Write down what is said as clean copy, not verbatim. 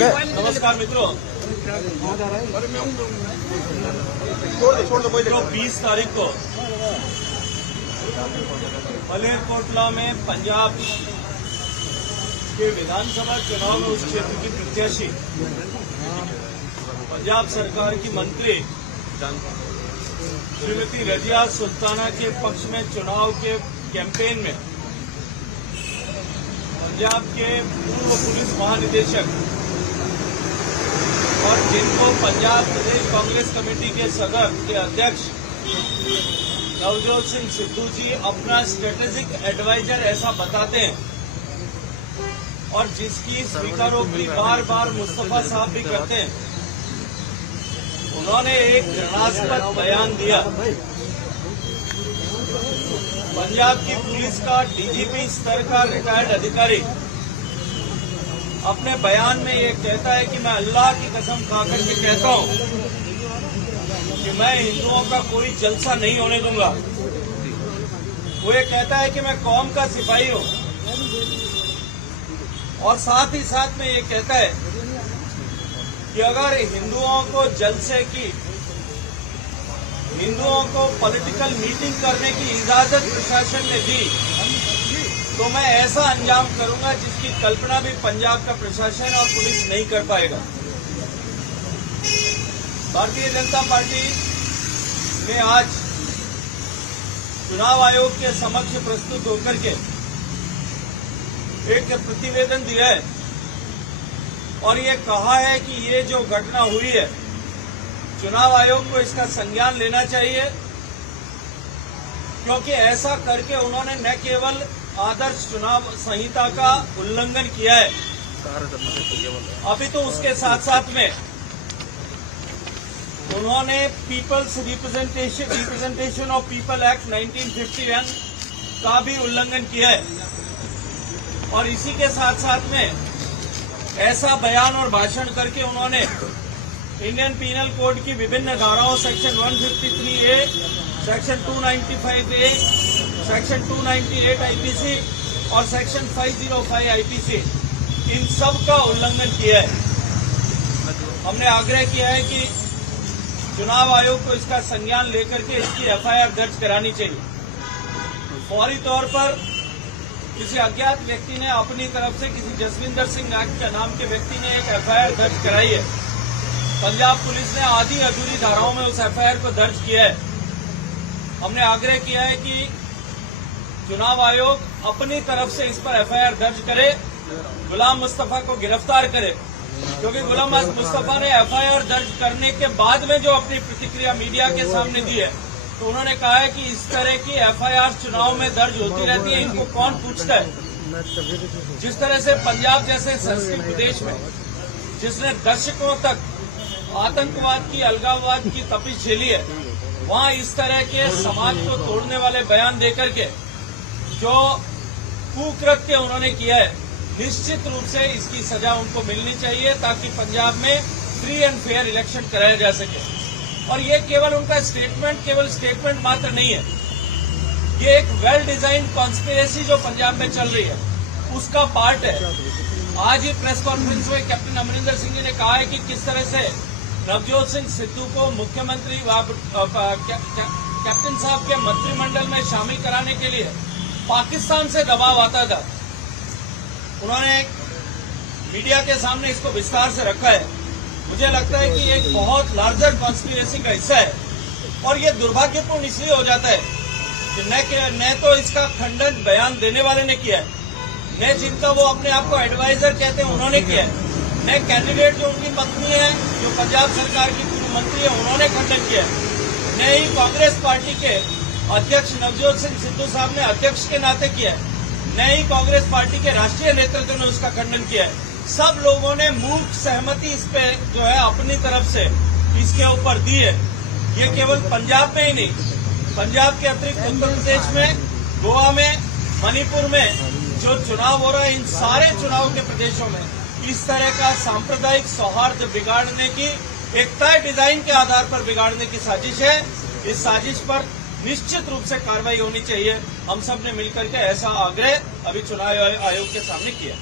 नमस्कार मित्रों, 20 तारीख को मलेरकोटला में पंजाब के विधानसभा चुनाव में उस क्षेत्र की प्रत्याशी पंजाब सरकार की मंत्री श्रीमती रजिया सुल्ताना के पक्ष में चुनाव के कैंपेन में पंजाब के पूर्व पुलिस महानिदेशक और जिनको पंजाब प्रदेश कांग्रेस कमेटी के सदर के अध्यक्ष नवजोत सिंह सिद्धू जी अपना स्ट्रेटेजिक एडवाइजर ऐसा बताते हैं और जिसकी स्वीकारोक्ति बार बार मुस्तफा साहब भी करते हैं, उन्होंने एक घृणास्पद बयान दिया। पंजाब की पुलिस का डीजीपी स्तर का रिटायर्ड अधिकारी अपने बयान में ये कहता है कि मैं अल्लाह की कसम खाकर के कहता हूं कि मैं हिंदुओं का कोई जलसा नहीं होने दूंगा। वो ये कहता है कि मैं कौम का सिपाही हूं और साथ ही साथ में ये कहता है कि अगर हिंदुओं को जलसे की, हिंदुओं को पॉलिटिकल मीटिंग करने की इजाजत प्रशासन ने दी तो मैं ऐसा अंजाम करूंगा जिसकी कल्पना भी पंजाब का प्रशासन और पुलिस नहीं कर पाएगा। भारतीय जनता पार्टी ने आज चुनाव आयोग के समक्ष प्रस्तुत होकर के एक प्रतिवेदन दिया है और ये कहा है कि ये जो घटना हुई है, चुनाव आयोग को इसका संज्ञान लेना चाहिए, क्योंकि ऐसा करके उन्होंने न केवल आदर्श चुनाव संहिता का उल्लंघन किया है, अभी तो उसके साथ साथ में उन्होंने peoples representation of people act 1951 का भी उल्लंघन किया है और इसी के साथ साथ में ऐसा बयान और भाषण करके उन्होंने इंडियन पीनल कोड की विभिन्न धाराओं section 153A, section 295A, section 298 IPC और सेक्शन 505 आईपीसी, इन सब का उल्लंघन किया है। हमने आग्रह किया है कि चुनाव आयोग को इसका संज्ञान लेकर के इसकी एफआईआर दर्ज करानी चाहिए। फौरी तौर पर किसी अज्ञात व्यक्ति ने अपनी तरफ से किसी जसविंदर सिंह नाग के नाम के व्यक्ति ने एक एफआईआर दर्ज कराई है। पंजाब पुलिस ने आधी अधूरी धाराओं में उस एफआईआर को दर्ज किया है। हमने आग्रह किया है कि चुनाव आयोग अपनी तरफ से इस पर एफआईआर दर्ज करे, गुलाम मुस्तफा को गिरफ्तार करे, क्योंकि गुलाम मुस्तफा ने एफआईआर दर्ज करने के बाद में जो अपनी प्रतिक्रिया मीडिया के सामने दी है, तो उन्होंने कहा है कि इस तरह की एफआईआर चुनाव में दर्ज होती रहती है, इनको कौन पूछता है। जिस तरह से पंजाब जैसे संस्कृत प्रदेश में जिसने दशकों तक आतंकवाद की, अलगाववाद की तपिश झेली है, वहां इस तरह के समाज को तोड़ने वाले बयान देकर के जो कुकृत्य उन्होंने किया है, निश्चित रूप से इसकी सजा उनको मिलनी चाहिए ताकि पंजाब में फ्री एंड फेयर इलेक्शन कराया जा सके। और ये केवल उनका स्टेटमेंट मात्र नहीं है, ये एक वेल डिजाइंड कॉन्स्पिरेसी जो पंजाब में चल रही है उसका पार्ट है। आज ही प्रेस कॉन्फ्रेंस में कैप्टन अमरिंदर सिंह जी ने कहा है कि किस तरह से नवजोत सिंह सिद्धू को मुख्यमंत्री कैप्टन साहब के मंत्रिमंडल में शामिल कराने के लिए पाकिस्तान से दबाव आता था। उन्होंने मीडिया के सामने इसको विस्तार से रखा है। मुझे लगता है कि एक बहुत लार्जर कॉन्स्पिरेसी का हिस्सा है और ये दुर्भाग्यपूर्ण इसलिए हो जाता है कि न तो इसका खंडन बयान देने वाले ने किया है, न जिनका वो अपने आप को एडवाइजर कहते हैं उन्होंने किया है, न कैंडिडेट जो उनकी पत्नी है जो पंजाब सरकार की पूर्व मंत्री है उन्होंने खंडन किया है, न ही कांग्रेस पार्टी के अध्यक्ष नवजोत सिंह सिद्धू साहब ने अध्यक्ष के नाते किया है, न ही कांग्रेस पार्टी के राष्ट्रीय नेतृत्व ने उसका खंडन किया है। सब लोगों ने मूक सहमति इस पे जो है अपनी तरफ से इसके ऊपर दी है। ये केवल पंजाब में ही नहीं, पंजाब के अतिरिक्त उत्तर प्रदेश में, गोवा में, मणिपुर में जो चुनाव हो रहा है, इन सारे चुनाव के प्रदेशों में इस तरह का सांप्रदायिक सौहार्द बिगाड़ने की, एक तय डिजाइन के आधार पर बिगाड़ने की साजिश है। इस साजिश पर निश्चित रूप से कार्रवाई होनी चाहिए। हम सब ने मिलकर के ऐसा आग्रह अभी चुनाव आयोग के सामने किया।